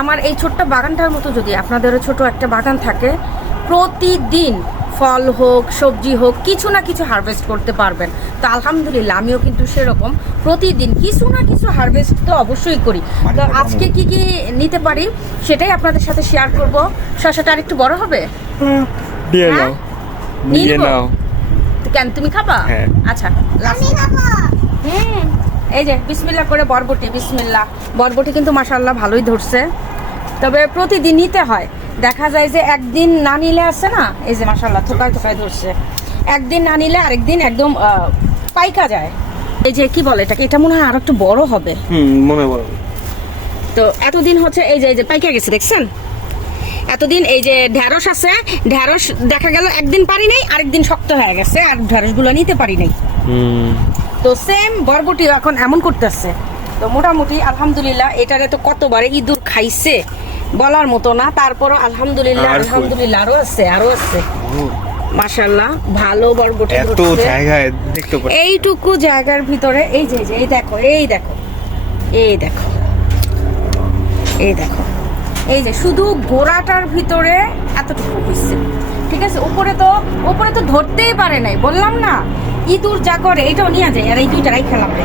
আমার এই ছোট্ট বাগানটার মতো যদি আপনাদেরও ছোট একটা বাগান থাকে, প্রতিদিন ফল হোক সবজি হোক কিছু না কিছু হারভেস্ট করতে পারবেন। তো আলহামদুলিল্লাহ আমিও কিন্তু সেরকম প্রতিদিন কিছু না কিছু হারভেস্ট তো অবশ্যই করি। তো আজকে কি কি নিতে পারি সেটাই আপনাদের সাথে শেয়ার করব। শসাটা আর একটু বড় হবে, দিয়ে নাও, নিয়ে নাও। কেন তুমি খাবা? হ্যাঁ। আচ্ছা এই যে বিসমিল্লাহ করে বরবটি, বিসমিল্লাহ। বরবটি কিন্তু মাশাআল্লাহ ভালোই ধরছে, তবে প্রতিদিন নিতে হয়। দেখা যায় যে একদিন না নিলে আছে না, এই যে মাশাআল্লাহ থোকায় থোকায় ধরছে, একদিন না নিলে আরেকদিন একদম পাইকা যায়। এই যে কি বলে এটাকে, এটা মনে হয় আর একটু বড় হবে। মনে বড়। তো এতদিন হচ্ছে এই যে পাইকা গেছে, দেখছেন? এতদিন এই যে ঢেঁড়স আছে, ঢেঁড়স দেখা গেল একদিন পারি নাই, আরেকদিন শক্ত হয়ে গেছে, আর ঢেঁড়সগুলো নিতে পারি নাই। তো সেম বরবটি এখন এমন করতেছে। তো মোটামুটি আলহামদুলিল্লাহ এটারে তো কতবারে ইঁদুর খাইছে বলার মতো না, তারপরও আলহামদুলিল্লাহ আলহামদুলিল্লাহ আরো আছে মাশাআল্লাহ ভালো বরবটি এত জায়গায় দেখতে পাচ্ছি, এইটুকু জায়গার ভিতরে এই যে এই দেখো এই দেখো এই দেখো এই দেখো, এই যে শুধু গোড়াটার ভিতরে এতটুকু হয়েছে, ঠিক আছে? উপরে তো ধরতেই পারে নাই, বললাম না ইঁদুর যা করে। এটাও নিয়ে যায়, আর এই দুইটারাই খেলাম রে।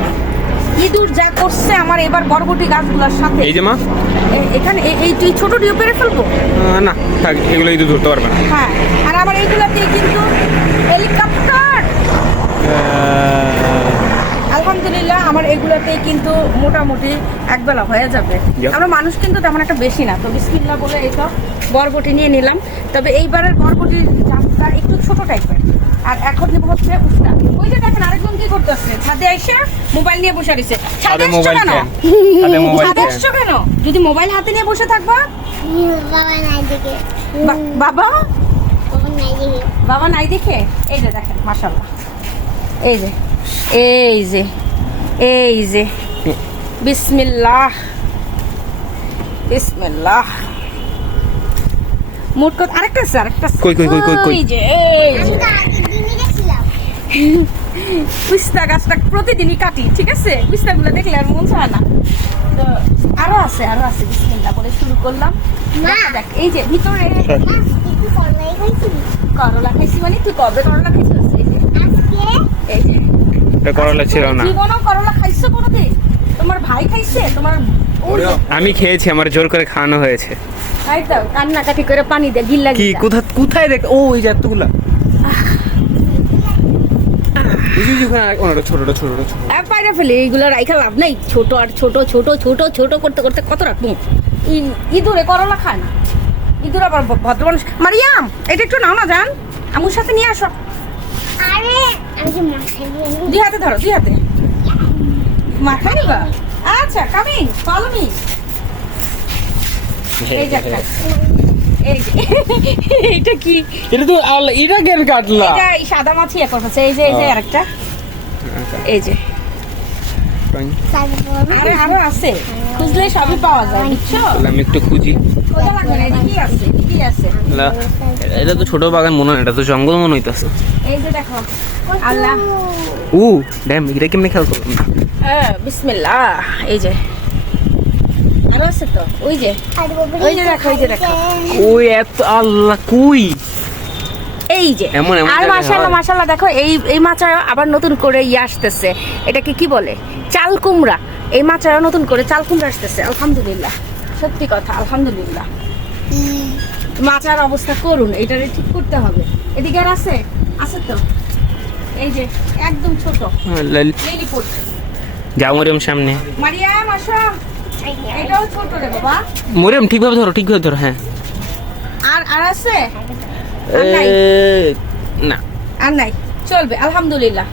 ইঁদুর যা করছে আমার এবার বরবটি গাছগুলোর সাথে। এই যে মা এখানে এই ছোট ডিও পেরে ফেলবো না, থাক, এগুলো ইঁদুর ধরতে পারবে না। হ্যাঁ, আর আবার এইগুলোতে কিন্তু হেলিকপ্টার আলহামদুলিল্লাহ আমার এগুলোতেই কিন্তু মোটামুটি একবেলা হয়ে যাবে। আমরা মানুষ কিন্তু তেমন একটা বেশি না, তো বিসমিল্লাহ বলে এই তো বরবটি নিয়ে নিলাম। তবে এইবারের বরবটির জাতটা একটু ছোট টাইপের, আর এখন নেব হচ্ছে উস্তা। ওই যে দেখেন আরেকজন কি করতেছে, ছাদে এসে মোবাইল নিয়ে বসে রয়েছে। ছাদে মোবাইল কেন? ছাদে এসছো কেন? যদি মোবাইল হাতে নিয়ে বসে থাকবা, বাবা নাই দেখে। এই যে দেখেন মাশাআল্লাহ, এই যে এই যে এই যে বিসমিল্লাহ বিসমিল্লাহ। মোট কথা আরেকটা আছে, কই এই যে পিস্তা গাছটা প্রতিদিনই কাটি, ঠিক আছে? পিস্তাগুলো দেখলে আর মন চায় না। তো আরো আছে বিসমিল্লাহ বলে শুরু করলাম। দেখ এই যে ভিতরে করলা খাইছি, মানে তুই কবে করলা খাইছিস? এই যে এটা করলা ছিল না, জীবনও করলা খাইছো কোনোদিন? তোমার ভাই খাইছে? তোমার আমি খেয়েছি, আমার জোর করে খাওয়ানো হয়েছে। তাই তো কান্নাকাটি করে পানি দে গিল্লা কি কোথায় দেখ, ও ওই জাতগুলা ছোট পায়রা ফেলে এইগুলো রাইখা লাভ নাই। ছোট আর ছোট ছোট ছোট ছোট করতে করতে কত রাখবো? ইঁদুরে করলা খায় না, ইঁদুর আবার ভদ্র মানুষ। মারিয়াম এটা একটু নাও না, যান আমার সাথে নিয়ে আসো। দুই হাতে ধরো, দুই হাতে মাথায় নিবা। আচ্ছা কামিং, ফলো মি। এই যে একটা, এইটা কি? এটা তো এটা কেন কাটলা? এটা এই সাদা মাছি এখন হচ্ছে। এই যে আরেকটা, এই যে আরো আছে, খুঁজলে সবই পাওয়া যায়, বুঝছো? আমি একটু খুঁজি। খোঁজা লাগবে না, কি আছে? এটা তো ছোট বাগান মনে হয়, এটা তো জঙ্গল মনে হইতাছে। এই যে দেখো আল্লাহ, ড্যাম, এটা কেমনে খেয়াল করলাম না? বিসমিল্লাহ। এই যে আরো আছে তো, ওই যে দেখো, ওই যে দেখো, ওই এত আল্লাহ কই এই যে। আর মাশাআল্লাহ দেখো এই মাছটা আবার নতুন করে আসতেছে। এটাকে কি বলে? চাল কুমড়া। এই মাছটা নতুন করে চাল কুমড়া আসতেছে, আলহামদুলিল্লাহ। সত্যি কথা আলহামদুলিল্লাহ। মাছার অবস্থা করুন, এটারে ঠিক করতে হবে। এদিকে আর আছে তো, এই যে একদম ছোট লিলিপুট। যাও মরিয়ম সামনে, মারিয়াম আসো। এটাও ছোট রে বাবা। মরিয়ম ঠিকভাবে ধরো, হ্যাঁ। আর আছে? না আর নাই, চলবে আলহামদুলিল্লাহ।